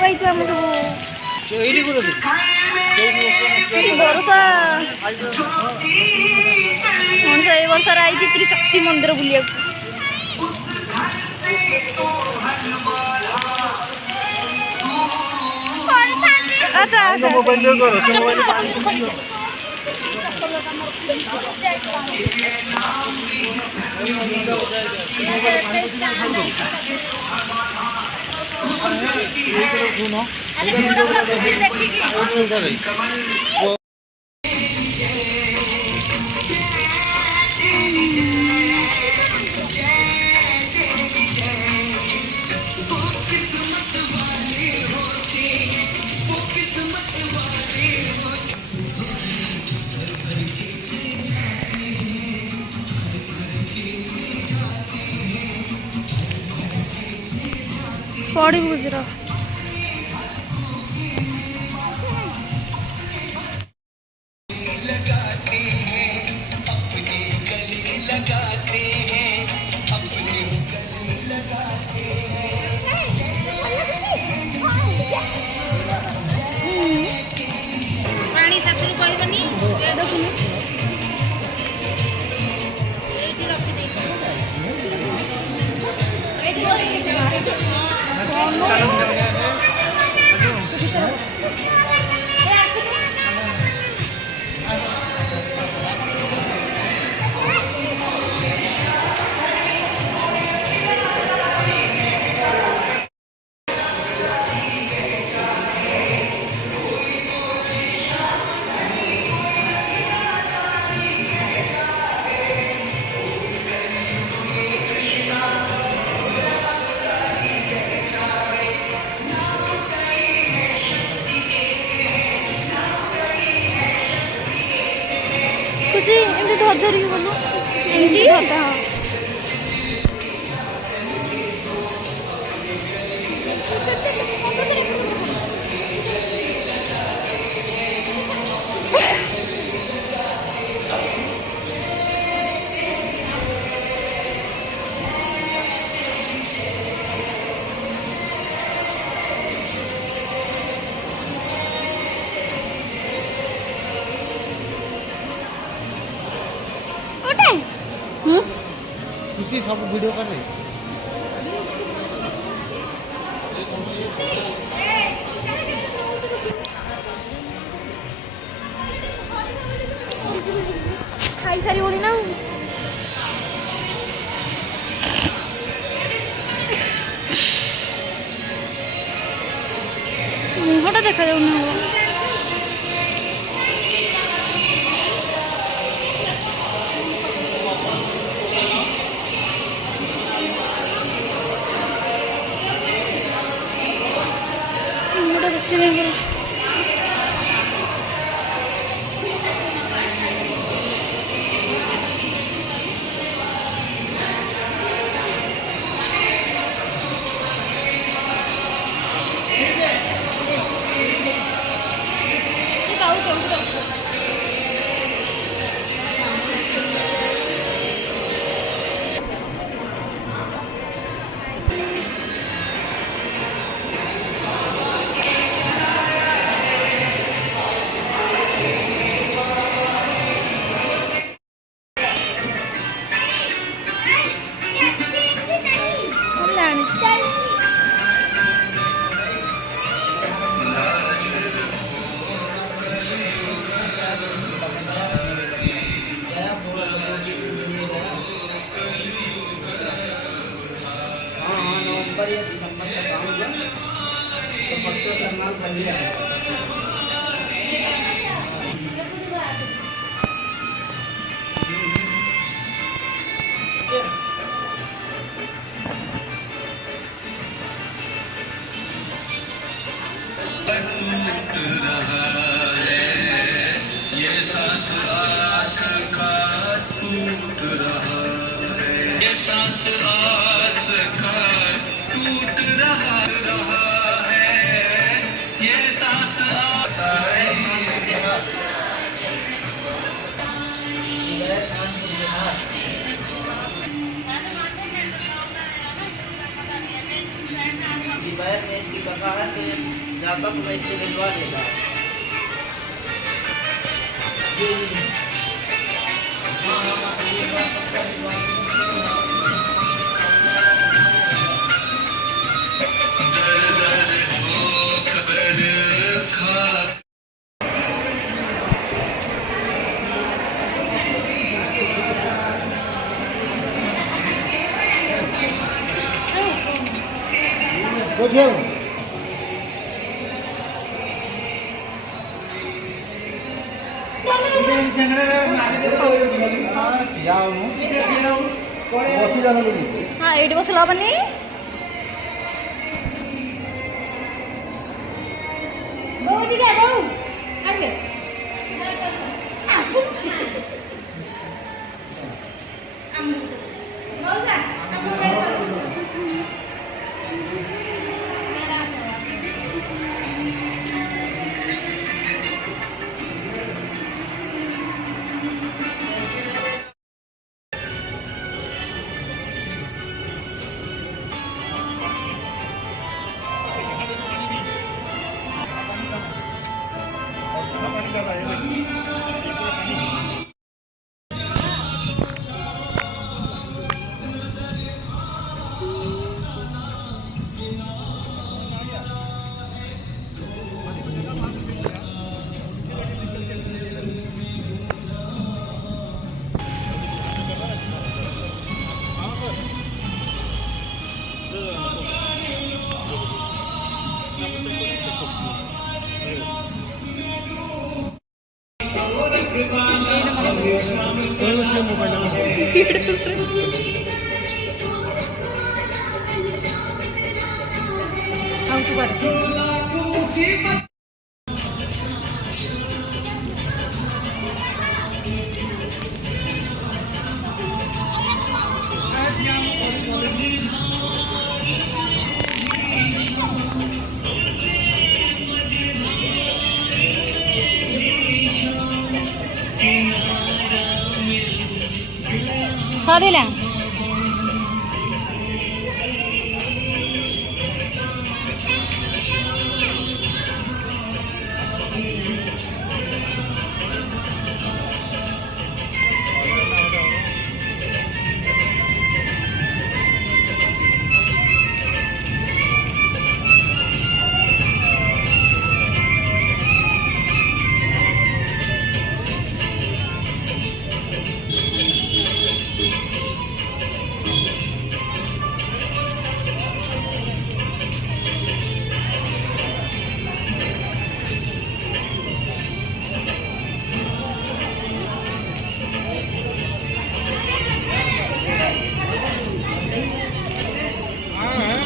बुलिया आम सब भरोसा मनुष्य ए वर्ष आई त्रिशक्ति मंदिर बुलिया पढ़ी बुझर पानी साथी कहबनी खुशी एमती धर धरिकी बोलू एमती धरता हाँ खुशी सब वीडियो कर रही खाई सारी बोली ना मुहटा देखा जाऊना मुहटा देखी नहीं नवंबर या दिसंबर तक आऊँगा तो पट्टे करना बंद आएगा ये सांस आस का टूट रहा है, ये सांस आस का टूट रहा है, ये सांस शिकायत में इसकी कहा है कि जाता तो मैं इससे भिजवा देता। बुझे हाँ ये बसला बनी सरिला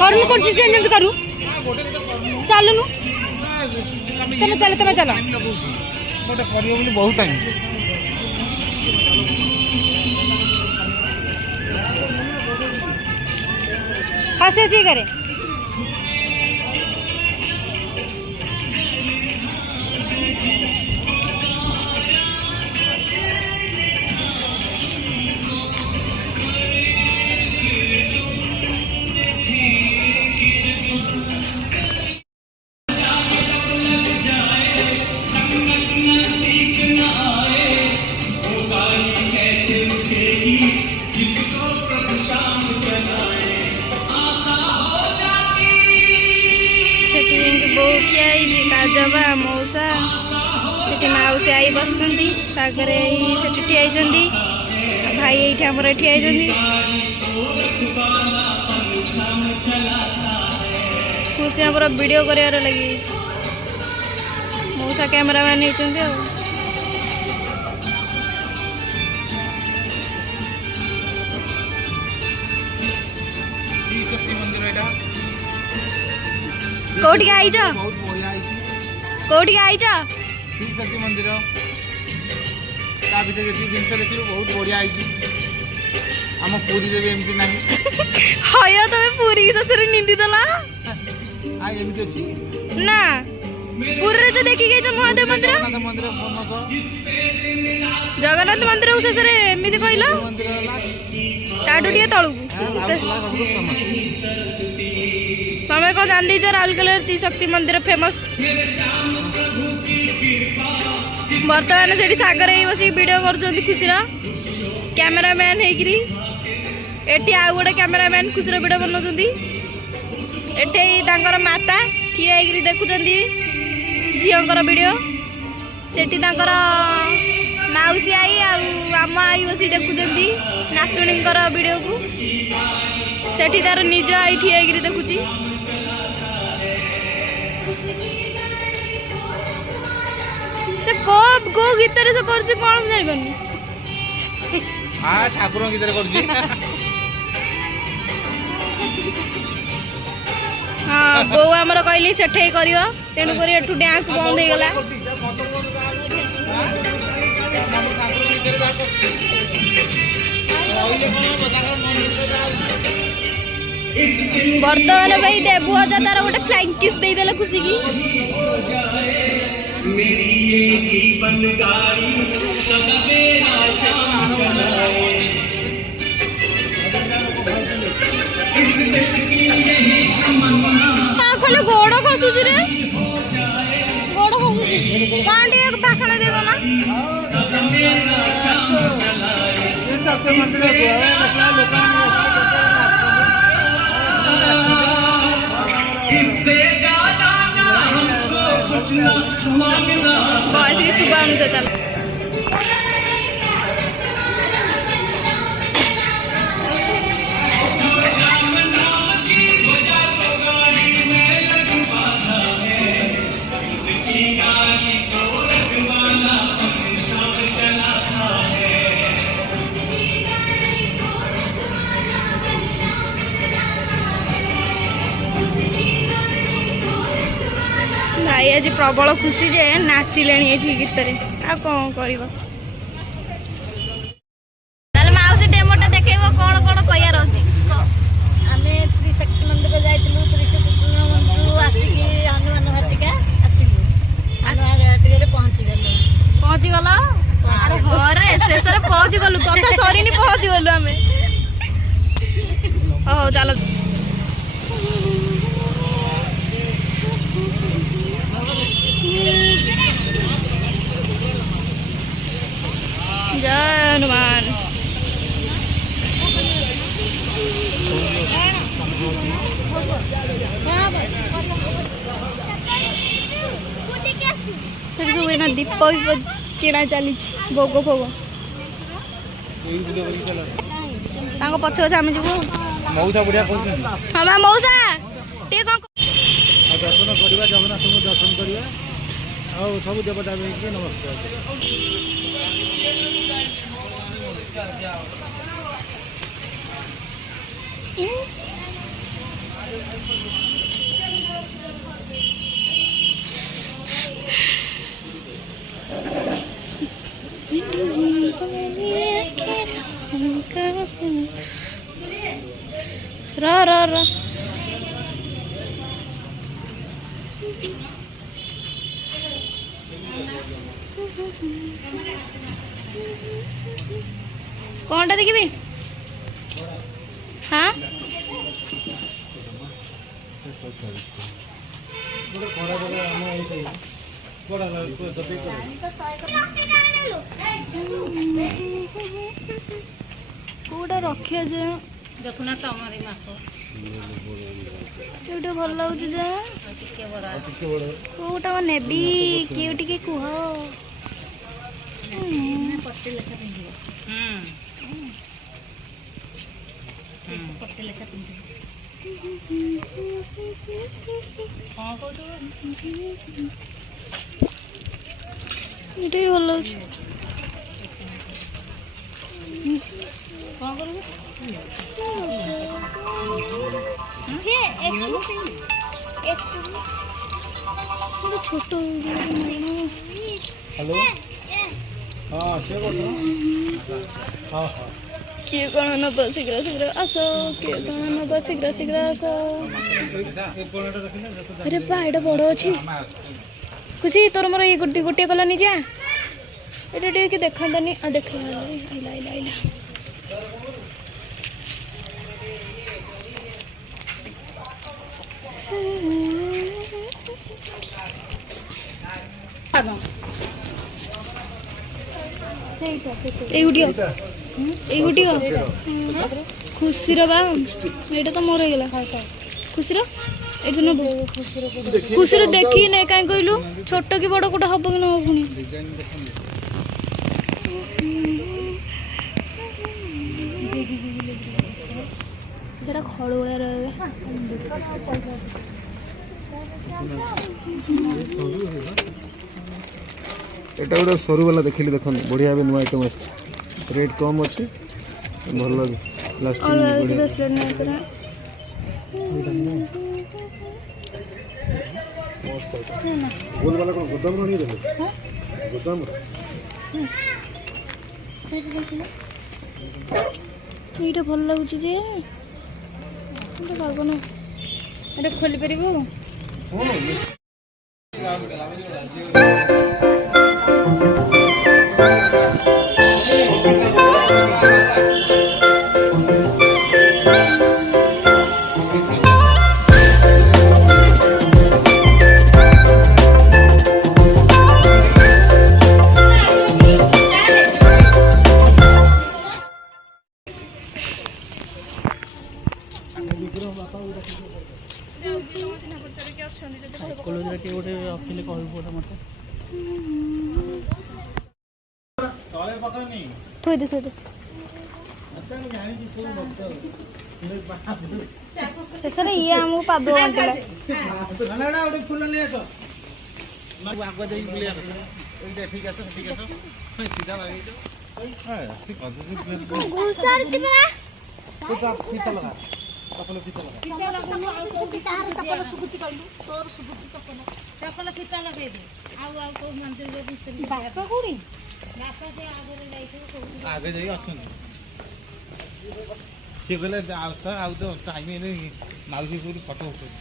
करू करछि चेंज करू चलनु तमे चल गोटे करियो बोली बहुत टाइम हसे सी करे जबा मौसा से माउसी आई बसुँच सागरे से ठिया भाई ये आमर ठिया खुशी आमर वीडियो कर लगी मौसा कैमरामैन होती कौटी आईच कौटी आईच शक्ति मंदिर जिन देख बहुत बढ़िया आम पूरी भी एमती ना हय तुम पूरी शेष निंदी दला एमती अच्छी ना पूरी जो देखी गई महादेव मंदिर मंदिर जगन्नाथ मंदिर शेष एमती कहल ताठू टे तलू तमें तमें कौन जान दीच राउरकेला त्रिशक्ति मंदिर फेमस बर्तमान से सागर बस वीडियो कर खुशीर कैमेरामैन होकरी एटी आउ गोटे कैमेरामैन खुशीर वीडियो बनाऊँच एटे माता ठिया होकरी देखुं झीर वीडियो सेठी माउसी आई आम आई बस देखुं नातुणी वीडियो को सेठी तार निज आई ठिया होकरी देखुची से को गीत से कर कौन जानी पानी हाँ ठाकुर गीत हाँ बो आमर कहली सेठे कर तेणुक एठू डांस बंद हो गला बर्तमान भाई देबू हजा तार गोटे फ्लाइंग किस दे देले खुशी की मेरी ये जीवन गाड़ी सवेरा शाम चलाए इस देश की यही तमन्ना हाँ कहले गोड़ खसुची रे गोड़ खसुची कांडी एक भाषण दे दो ना सवेरा शाम चलाए ये सब के मतलब है इससे ज्यादा ना हमको कुछ ना मांगना ऐसे की सुबह हम तो चल भाई आज प्रबल खुशी जे नाचिले ये गीत आ कौन कर माउसी डेमोटा देखेब कौन कौन कहियार अछि आम त्रिशक्ति मंदिर जाइलु त्रिशक्ति मंदिर आसिक हनुमान घाटिका आसिलु हनुमान घाटिका पहुँची गल अरे घरे शेष पहुँची गलु कथा सरीनी पहुँची गलु आम हो चलो जय हनुमान दीप किणा चली भोग फोग पछ पछ आम जीव मौसा बढ़िया कहते हाँ बा मौसा टे कौन दर्शन करवा जगन्नाथ को दर्शन करवा और सब देवता नमस्कार र कौनटा देखिए हाँ कौटा रखिया जे देखुना तुम ये भल लगुच कौटा नेबी किए टे कह ये भल लगुच छोट हेलो हाँ से हाँ हाँ किए कौन नब शीघ्र शीघ्र आस किए कौन नब शीघ्र शीघ्र आस अरे बा एटा बड़ अच्छी खुशी तोर मोर ये गोटे गोटे कलनी जा एटा टे देखनी देख आइला आइला आइला ପାଦ এই গুটিও এই গুটিও খুশির বা এইটা তো মোর হইগলা খুশির এইটা নেব খুশির দেখি না কাই কইলু ছোট কি বড় কোটা হব কি না পুনি এটা খড় ভଳିଆ ରହିବେ এটা গোটে সরু বালা ଦେଖିଲି ଦେଖନ୍ତୁ ବଢ଼ିଆ ଏବେ ନୂଆ ଆଇଟମ୍ ଆସିଛି ରେଟ୍ କମ୍ ଅଛି ଭଲ ଲାଷ୍ଟିଂ ବଢ଼ିଆ ଗୋଲ ବାଲା କ'ଣ ଗୋଦାମରୁ ଆଣି ଦେବେ ଗୋଦାମରୁ এইটা ଭଲ ଲାଗୁଛି ଯେ ଏଇଟା ପାଗ ନା ଏଟା ଖୋଲି ପାରିବୁ କଲେଜରେ କିଏ ଗୋଟେ ଅଥିଲେ କହିବୁ ଗୋଟେ ମୋତେ ତଳେ ପକାନି ଥୋଇ ଦେ ଶେଷରେ ଇଏ ଆମକୁ ପାଦ ବାଣ୍ଟିଲା ଗୋଟେ ଫୁଲ ନେଇ ଆସ ଆଗ ଦେଇକି ବୁଲିବା କଥା ଏଇଟା ଠିକ ଆସ ସିଧା ବାଗେଇଛ ଫିତା ଲଗା ଚପଲ ଫିତା ଲଗା ଚପଲ ଫିତା ଲଗେଇ ଦେ ଆଉ କୋଉ ମନ୍ଦିର ବାପା କୋଉଠି ବାପା ସେ ଆଗରେ ଯାଇଥିବ ଆଗେ ଯାଇ ଅଛନ୍ତି କିଏ କହିଲେ ଆଉ ତ ଟାଇମ୍ ହେଲେ ମାଉସୀ କୋଉଠି ଫଟୋ ଉଠେଇଛି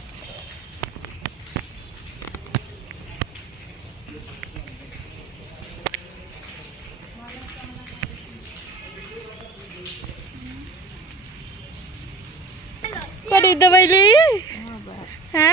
ନିଦ ପାଇଲି ହଁ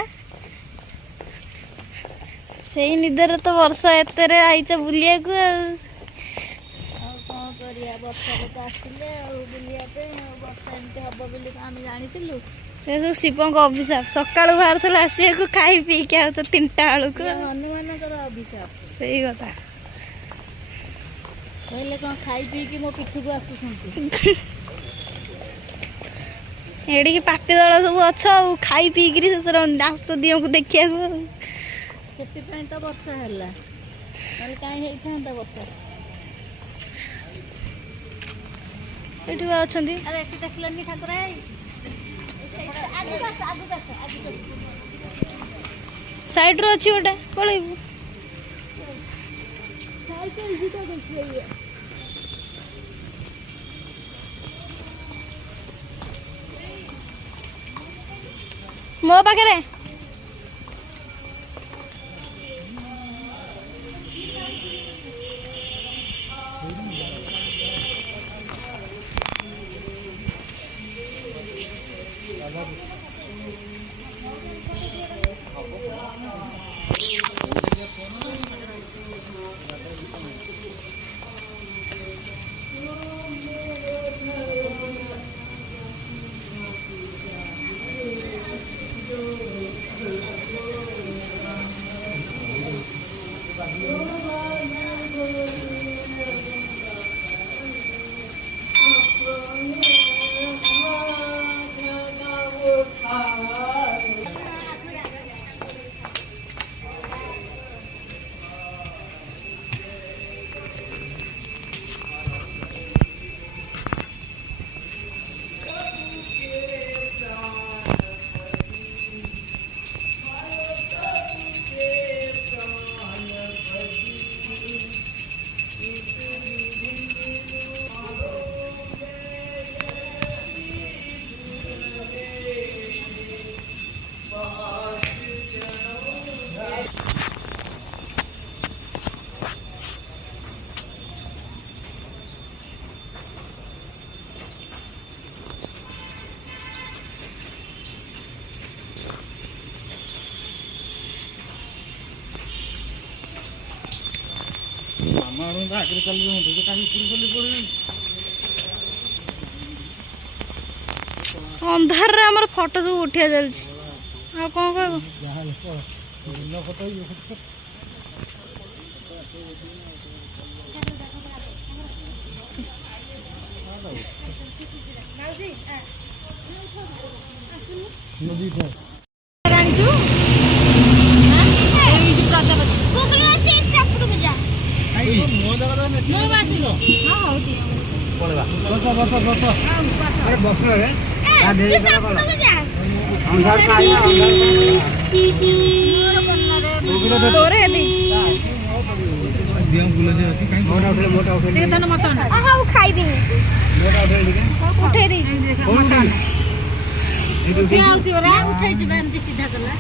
ସେଇ ନିଦରେ ତ ବର୍ଷା ଏତେରେ ଆଇଛ ବୁଲିବାକୁ ଆଉ କ'ଣ କରିବା ବର୍ଷାରେ ତ ଆସିଲେ ଆଉ ବୁଲିବା ପାଇଁ ଆଉ ବର୍ଷା ଏମିତି ହବ ବୋଲି ଆମେ ଜାଣିଥିଲୁ ସେ ସବୁ ଶିବଙ୍କ ଅଭିଶାପ ସକାଳୁ ବାହାରୁଥିଲା ଆସିବାକୁ ଖାଇ ପିଇକି ଆଉଛ 3ଟା ବେଳକୁ ହନୁମାନଙ୍କର ଅଭିଶାପ ସେଇ କଥା କହିଲେ କ'ଣ ଖାଇ ପିଇକି ମୋ ପିଠିକୁ ଆସୁଛନ୍ତି ଏଡ଼ିକି ପାଟି ଦଳ ସବୁ ଅଛ ଆଉ ଖାଇ ପିଇକିରି ଶେଷରେ ଆସୁଛ ଦିଅଙ୍କୁ ଦେଖିବାକୁ ଆଉ ସେଥିପାଇଁ ତ ବର୍ଷା ହେଲା ନହେଲେ କାହିଁ ହେଇଥାନ୍ତା ବର୍ଷା ଏଠି ବା ଅଛନ୍ତି ଆରେ ଏଠି ଦେଖିଲନି ଠାକୁର ସାଇଡ୍ରୁ ଅଛି ଗୋଟେ ପଳେଇବୁ ମୋ ପାଖରେ ଅନ୍ଧାରରେ ଆମର ଫଟୋ ସବୁ ଉଠିଆ ଚାଲିଛି ଆଉ କ'ଣ କହିବ ଜାଣିଛୁ ଏଇ ଯୋଉ ପ୍ରଜାପତି ମୋର ଆସିବ ହଁ ହଉଛି अरे बस रे गाधे करा कला अंधार का आइना ମୋର କନ୍ନରେ ତୋରେ ଦେଇଛି ଦିଅ ବୁଲା ଯେ ଅଛି କାଇଁ मोटा उठे ଟିକେ ତନ ମତ ନା ଆଉ ଖାଇବିନି मोटा उठे लेके ଉଠେଇ ଦେଇଛି कौन उठे ଉଠେଇ ଆଉଥିବ ରେ ଉଠେଇଛି ବା ଏମିତି ସିଧା କଲା